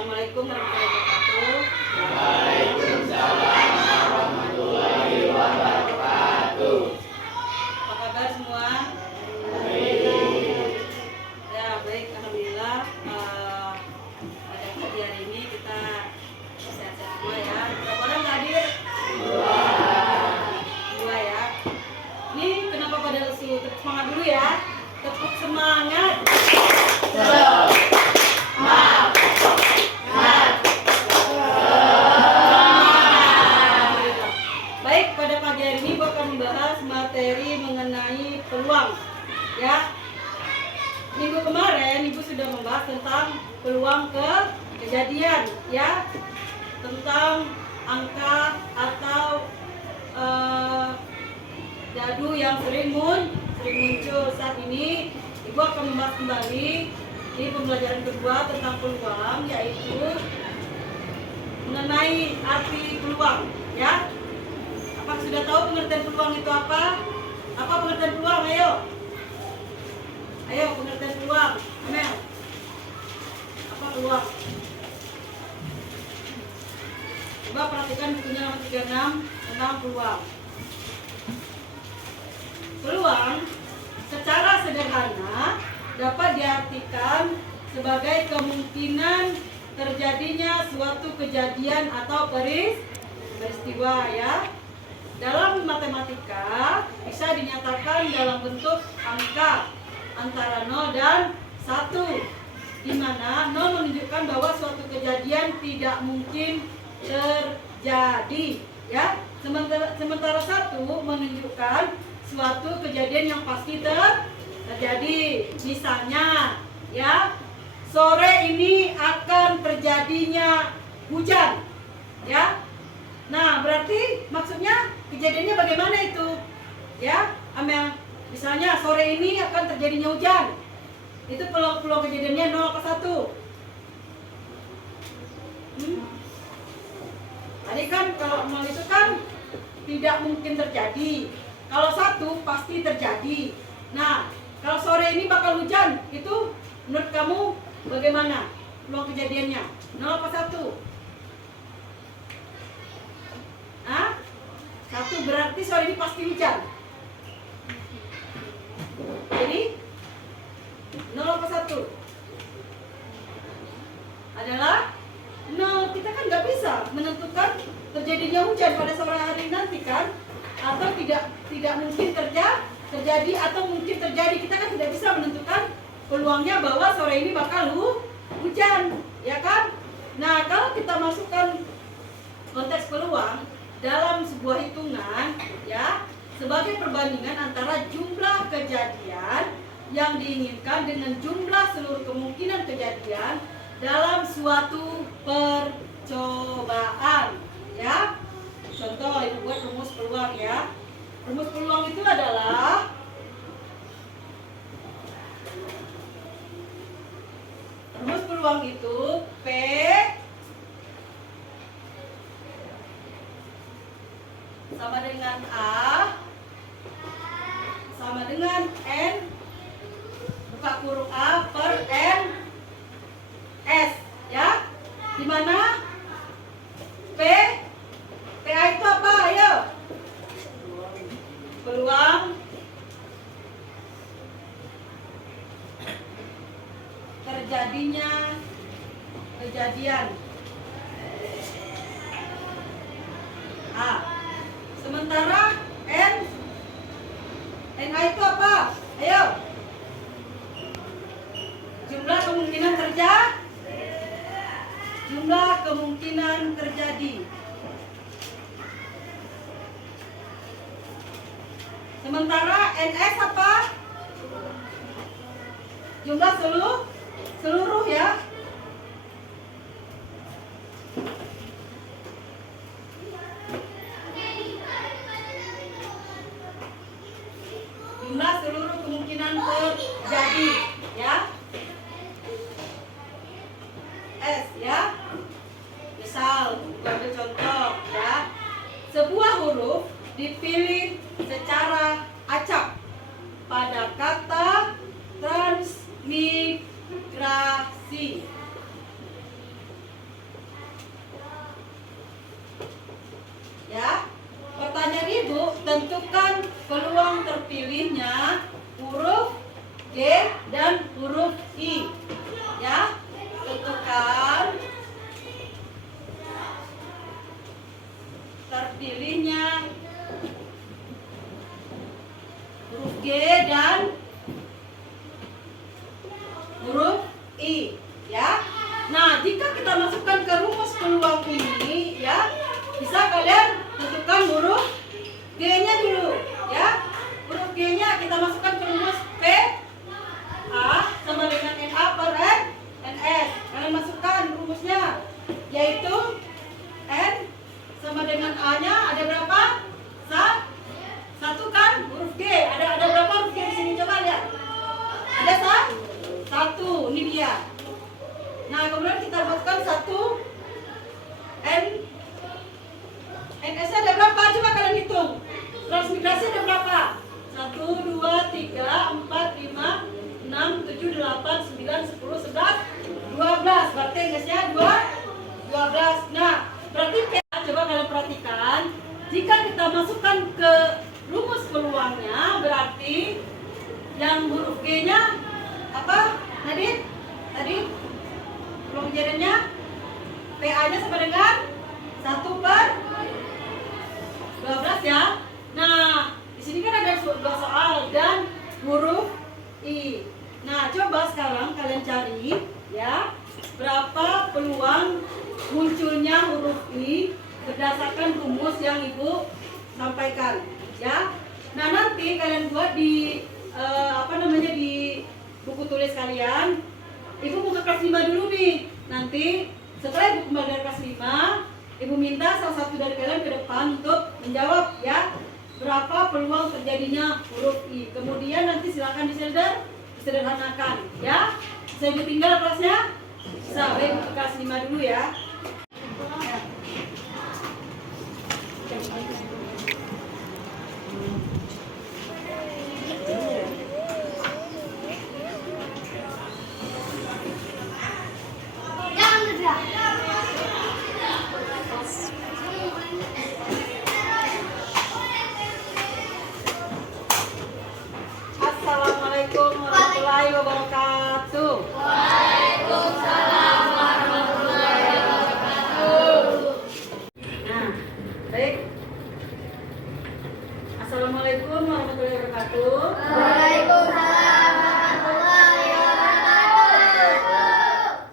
Assalamualaikum warahmatullahi wabarakatuh. Waalaikumsalam warahmatullahi wabarakatuh. Apa kabar semua? Baik. Ya baik, alhamdulillah. Pada pagi hari ini kita sehat-sehat semua ya. Berapa orang nggak hadir? Dua ya. Ini kenapa pada lesu? Tepuk semangat dulu ya. Tepuk semangat. Baik, pada pagi hari ini akan membahas materi mengenai peluang ya. Minggu kemarin Ibu sudah membahas tentang peluang ke kejadian ya, tentang angka atau jadu yang sering muncul. Saat ini Ibu akan membahas kembali di pembelajaran kedua tentang peluang, yaitu mengenai arti peluang ya. Apa sudah tahu pengertian peluang itu apa? Apa pengertian peluang? Ayo pengertian peluang. Amel. Apa peluang? Coba perhatikan bukunya nomor 36 tentang peluang. Peluang secara sederhana dapat diartikan sebagai kemungkinan terjadinya suatu kejadian atau peristiwa ya. Dalam matematika bisa dinyatakan dalam bentuk angka antara 0 dan 1, di mana 0 menunjukkan bahwa suatu kejadian tidak mungkin terjadi ya. Sementara 1 menunjukkan suatu kejadian yang pasti terjadi. Misalnya ya, sore ini akan terjadinya hujan ya. Nah, berarti maksudnya kejadiannya bagaimana itu? Ya, Amel. Misalnya sore ini akan terjadinya hujan. Itu peluang kejadiannya 0 ke 1. Tadi kan kalau 0 itu kan tidak mungkin terjadi. Kalau 1 pasti terjadi. Nah, kalau sore ini bakal hujan, itu menurut kamu bagaimana peluang kejadiannya? 0 ke 1? 1 berarti sore ini pasti hujan. Jadi 0 ke 1 adalah 0. Kita kan nggak bisa menentukan terjadinya hujan pada sore hari nanti kan, atau tidak mungkin terjadi atau mungkin terjadi. Kita kan tidak bisa menentukan peluangnya bahwa sore ini bakal hujan, ya kan? Nah, kalau kita masukkan konteks peluang dalam sebuah hitungan ya, sebagai perbandingan antara jumlah kejadian yang diinginkan dengan jumlah seluruh kemungkinan kejadian dalam suatu percobaan ya. Contoh, Ibu buat rumus peluang ya. Rumus peluang itu adalah P sama dengan A sama dengan N buka kurung A per N S ya. Dimana PA itu apa? Ayo. Peluang terjadinya kejadian A. Sementara NA itu apa? Ayo. Jumlah kemungkinan terjadi. Sementara NS apa? Jumlah seluruh ya. Jumlah seluruh kemungkinan terjadi ya. S ya. Misal, ambil contoh ya. Sebuah huruf dipilih secara acak pada kata transmigrasi. Nah, jika kita masukkan ke rumus peluang ini, ya, bisa kalian tentukan huruf G-nya dulu, ya. Huruf G-nya kita masukkan ke rumus P A sama dengan NA per NS. Kalian masukkan rumusnya, yaitu N sama dengan A-nya ada berapa? Satu kan? Huruf G. Ada berapa huruf G di sini? Coba lihat. Ada satu. Ini dia. Nah, kemudian kita buatkan satu NS ada berapa? Coba kalian hitung. Transmigrasi ada berapa? 1, 2, 3, 4, 5, 6, 7, 8, 9, 10, 11, 12. Berarti NS-nya 12. Nah, berarti coba kalian perhatikan. Jika kita masukkan ke rumus peluangnya, berarti yang huruf G-nya apa? Tadi peluang kejadiannya PA-nya sama dengan 1/12 ya. Nah, di sini kan ada dua soal dan huruf I. Nah, coba sekarang kalian cari ya, berapa peluang munculnya huruf I berdasarkan rumus yang Ibu sampaikan ya. Nah, nanti kalian buat di di buku tulis kalian. Ibu buka kelas 5 dulu nih. Nanti setelah Ibu kembali dari kelas 5, Ibu minta salah satu dari kalian ke depan untuk menjawab ya, berapa peluang terjadinya huruf I. Kemudian nanti silakan disederhanakan ya. Bisa Ibu tinggal kelasnya? Bisa, baik ke kelas 5 dulu ya. Assalamualaikum warahmatullahi wabarakatuh. Waalaikumsalam warahmatullahi wabarakatuh. Nah, baik. Assalamualaikum warahmatullahi wabarakatuh. Waalaikumsalam warahmatullahi wabarakatuh.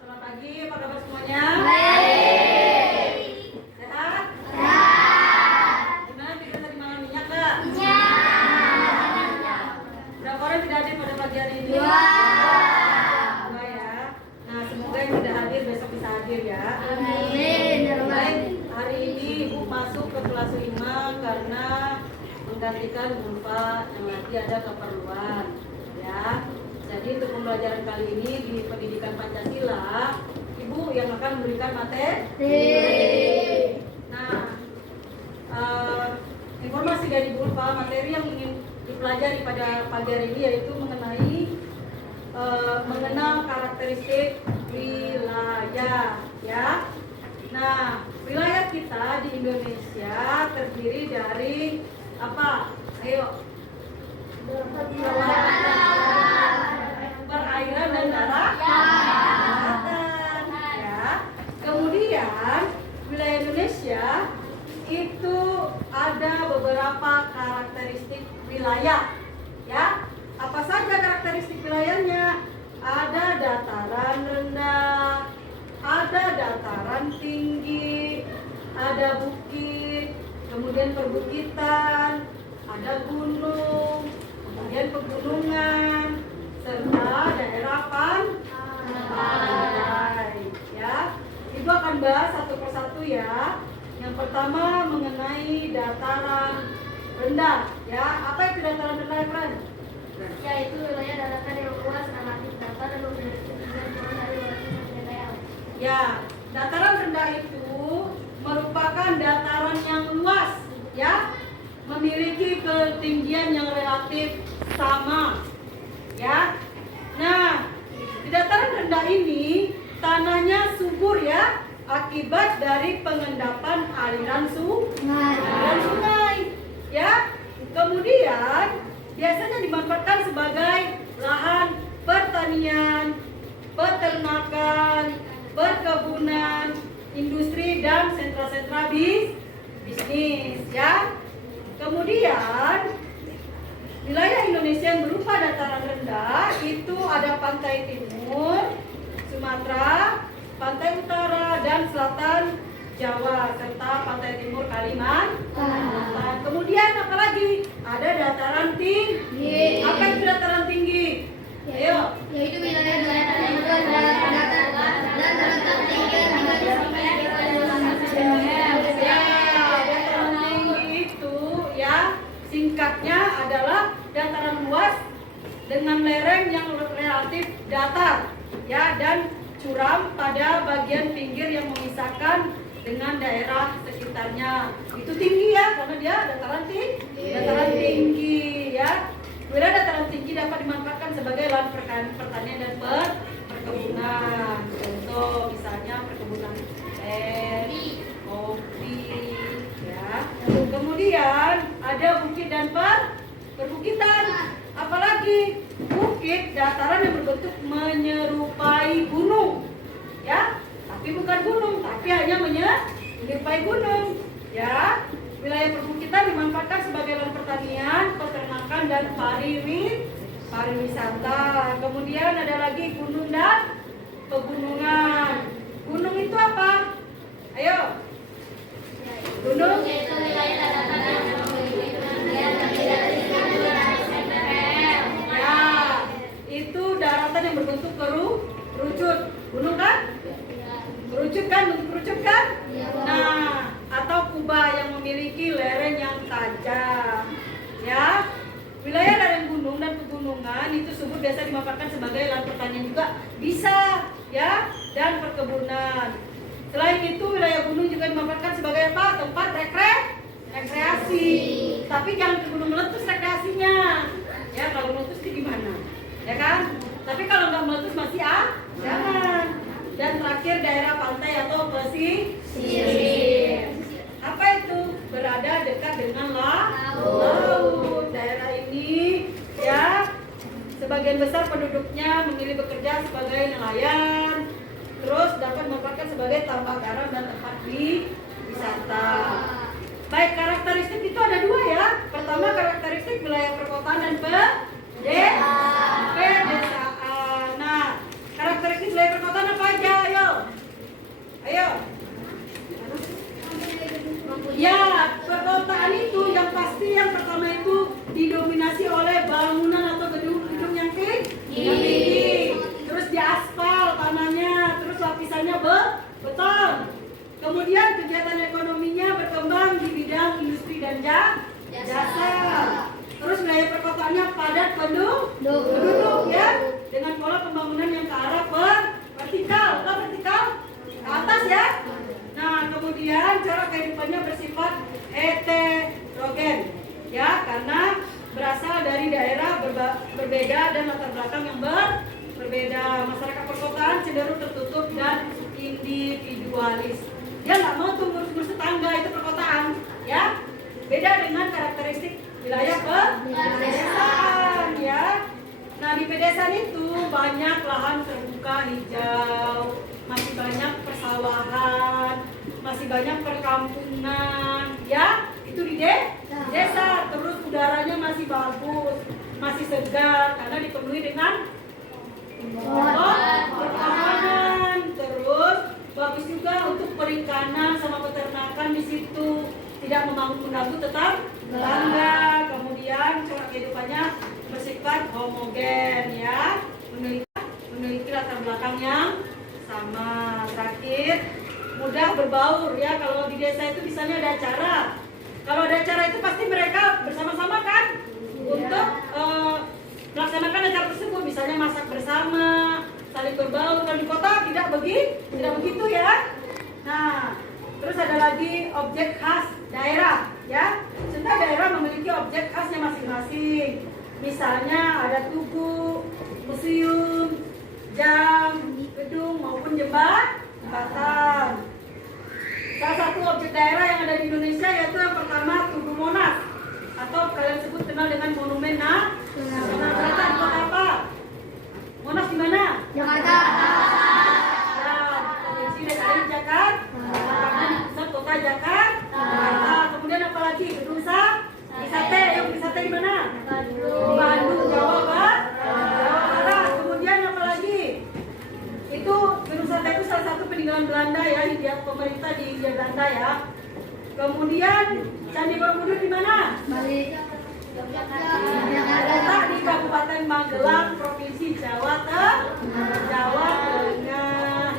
Selamat pagi, apa kabar semuanya? Baik. Sehat? Sehat. Gimana kita tadi malam minyak nggak? Ya. Berapa orang tidak hadir pada pagi hari ini? Dua. Dua ya. Nah, semoga yang tidak hadir besok bisa hadir ya. Amin. Baik, hari ini Ibu masuk ke kelas 5 karena menggantikan Ulfa yang lagi ada keperluan ya. Jadi untuk pembelajaran kali ini di pendidikan Pancasila, Ibu yang akan memberikan materi. Nah, informasi dari Bu Ulfa, materi yang ingin dipelajari pada pagi hari ini yaitu mengenal karakteristik wilayah ya. Nah, wilayah kita di Indonesia terdiri dari apa? Ayo. Perairan dan daratan ya. Kemudian wilayah Indonesia itu ada beberapa karakteristik wilayah ya. Apa saja karakteristik wilayahnya? Ada dataran rendah, ada dataran tinggi, ada bukit, kemudian perbukitan, ada gunung, kemudian pegunungan, serta daerah pantai ya. Ibu akan bahas satu persatu ya. Yang pertama mengenai dataran rendah ya. Apa itu dataran rendah, Fran? Yaitu wilayah daratan yang luas, relatif datar dan memiliki ketinggian kurang dari 200 cm. Ya, dataran rendah itu merupakan dataran yang luas ya, memiliki ketinggian yang relatif sama ya. Nah, di dataran rendah ini tanahnya subur ya, akibat dari pengendapan aliran sungai ya. Kemudian biasanya dimanfaatkan sebagai lahan pertanian, peternakan, perkebunan, industri dan sentra-sentra bisnis ya. Kemudian wilayah Indonesia yang berupa dataran rendah itu ada pantai timur Sumatera, pantai bagian selatan Jawa serta pantai timur Kalimantan. Kemudian apalagi? Ada dataran tinggi. Apa itu dataran tinggi? Ayo. Yaitu wilayah dataran tinggi Dataran tinggi itu ya singkatnya adalah dataran luas dengan lereng yang relatif datar ya dan curam pada bagian pinggir yang memisahkan dengan daerah sekitarnya. Itu tinggi ya karena dia dataran tinggi ya. Wilayah dataran tinggi dapat dimanfaatkan sebagai lahan pertanian dan perkebunan. Contoh misalnya perkebunan teh, kopi ya. Kemudian ada bukit dan perbukitan. Apalagi bukit dataran yang berbentuk menyerupai gunung ya. Tapi bukan gunung, tapi hanya menyerupai gunung ya. Wilayah perbukitan dimanfaatkan sebagai lahan pertanian, peternakan dan pariwisata. Kemudian ada lagi gunung dan pegunungan. Gunung itu apa? Ayo. Gunung yaitu wilayah dataran ya, itu daratan yang berbentuk kerucut. Gunung kan? Kerucut kan? Bentuk kerucut kan? Nah, atau kubah yang memiliki lereng yang tajam. Ya. Wilayah lereng gunung dan pegunungan itu subur biasa dimanfaatkan sebagai lahan pertanian juga bisa, ya, dan perkebunan. Selain itu, wilayah gunung juga dimanfaatkan sebagai apa? Tempat rekreasi. Tapi jangan ke gunung meletus rekreasinya. Ya, kalau meletus itu gimana? Ya kan? Tapi kalau nggak meletus masih jangan. Dan terakhir daerah pantai atau pesisir. Apa itu? Berada dekat dengan laut. Daerah ini ya sebagian besar penduduknya memilih bekerja sebagai nelayan. Terus dapat memanfaatkan sebagai tambak garam dan tempat wisata. Baik, karakteristik itu ada dua ya. Pertama karakteristik wilayah perkotaan dan pedesaan. Nah, karakteristik wilayah perkotaan apa aja? Ayo. Ya, perkotaan itu yang pasti yang pertama itu didominasi oleh bangunan atau gedung-gedung yang tinggi. Terus diaspal tanahnya, terus lapisannya beton. Kemudian kegiatan ekonominya berkembang di bidang industri dan jasa. Terus wilayah perkotaannya padat penduduk ya, dengan pola pembangunan yang ke arah vertikal ke atas ya. Nah, kemudian cara kehidupannya bersifat heterogen ya, karena berasal dari daerah berbeda dan latar belakang yang berbeda. Masyarakat perkotaan cenderung tertutup dan individualis. Dia nggak mau tuh ngurus tetangga, itu perkotaan ya. Beda dengan karakteristik wilayah pedesaan ya. Nah, di pedesaan itu banyak lahan terbuka hijau, masih banyak persawahan, masih banyak perkampungan ya. Itu di desa. Terus udaranya masih bagus, masih segar karena dipenuhi dengan pertamanan. Terus bagus juga untuk perikanan sama peternakan di situ. Tidak mengganggu tetangga. Kemudian corak kehidupannya bersifat homogen ya, memiliki latar belakang yang sama. Terakhir, mudah berbaur ya. Kalau di desa itu misalnya ada acara. Kalau ada acara itu pasti mereka bersama-sama kan untuk melaksanakan acara tersebut. Misalnya masak bersama, saling berbaur. Kalau di kota tidak begitu ya. Nah, terus ada lagi objek khas daerah ya. Setiap daerah memiliki objek khasnya masing-masing. Misalnya ada tugu, museum, jam, gedung maupun jembatan. Salah satu objek daerah yang ada di Indonesia yaitu yang pertama Tugu Monas, atau kalian sebut kenal dengan Monumen Nasional. Jakarta di kota apa? Monas di mana? Jakarta. Provinsi DKI Jakarta. Pusat kota Jakarta. Kemudian apa lagi? Gedung Sate. Yang Sate di mana? Bandung, Jawa Barat. Kemudian apa lagi? Itu Gedung Sate itu salah satu peninggalan Belanda ya, Hindia pemerintah di Hindia Belanda ya. Kemudian Candi Borobudur di mana? Terletak di Kabupaten Magelang, Provinsi Jawa Tengah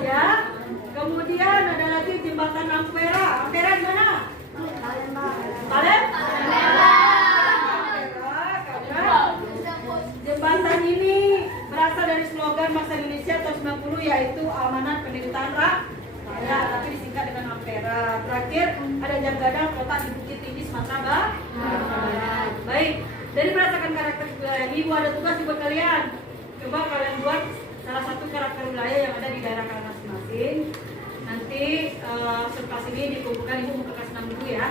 ya. Kemudian ada lagi jembatan Ampera. Ampera di mana? Palembang. Jembatan ini berasal dari slogan Bangsa Indonesia tahun 90 yaitu amanat penderitaan rakyat, tapi disingkat dengan Ampera. Terakhir ada Jam Gadang terletak di Bukit Tinggi Sumatera Barat. Baik, dari berdasarkan karakter wilayah ini, Ibu ada tugas buat kalian. Coba kalian buat salah satu karakter wilayah yang ada di daerah kalian masing-masing. Nanti serta sini dikumpulkan, Ibu mau ke kelas 6 dulu ya.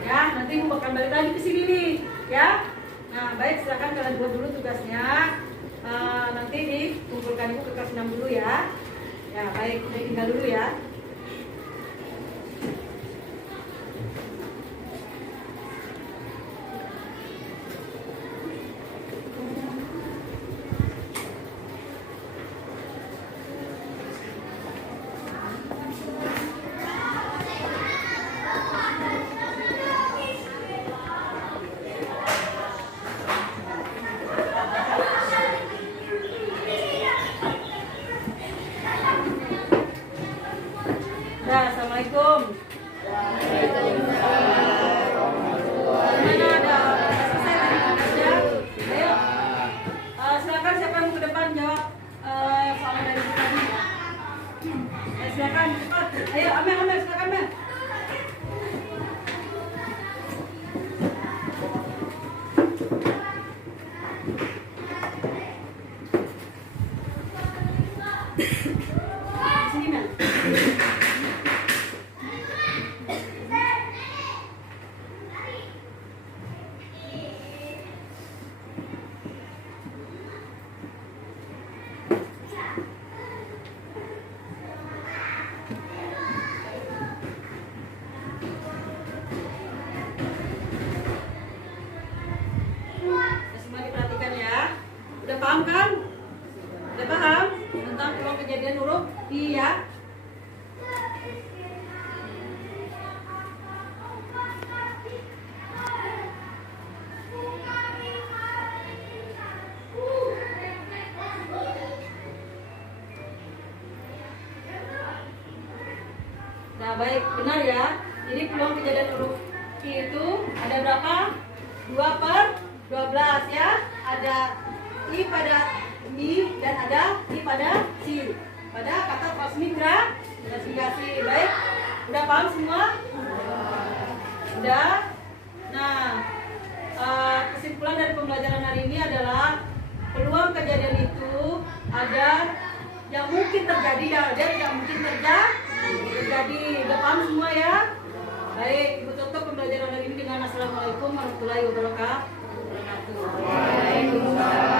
Ya, nanti Ibu bakal balik lagi ke sini nih, ya. Nah, baik, silakan kalian buat dulu tugasnya. Nanti dikumpulkan Ibu ke kelas 6 dulu ya. Ya, baik, saya tinggal dulu ya. Nah, assalamualaikum. Gimana, ada selesai tadi tugasnya? Ayo, silakan siapa yang ke depan jawab soal dari ibu tadi. Silakan cepat. Ayo, Amel, silakan Amel. Sini Mel. Semua diperhatikan ya. Udah paham kan? Udah paham tentang peluang kejadian huruf I ya? Nah, baik, benar ya. Jadi peluang kejadian huruf I itu ada berapa? 2/12 ya. Ada I pada I dan ada I pada Si. Pada kata transmigrasi. Baik, udah paham semua? Udah? Nah, kesimpulan dari pembelajaran hari ini adalah peluang kejadian itu ada yang mungkin terjadi dan ada yang tidak mungkin terjadi. Udah paham semua ya? Baik, Ibu tutup pembelajaran hari ini dengan Assalamualaikum warahmatullahi wabarakatuh. Waalaikumsalam.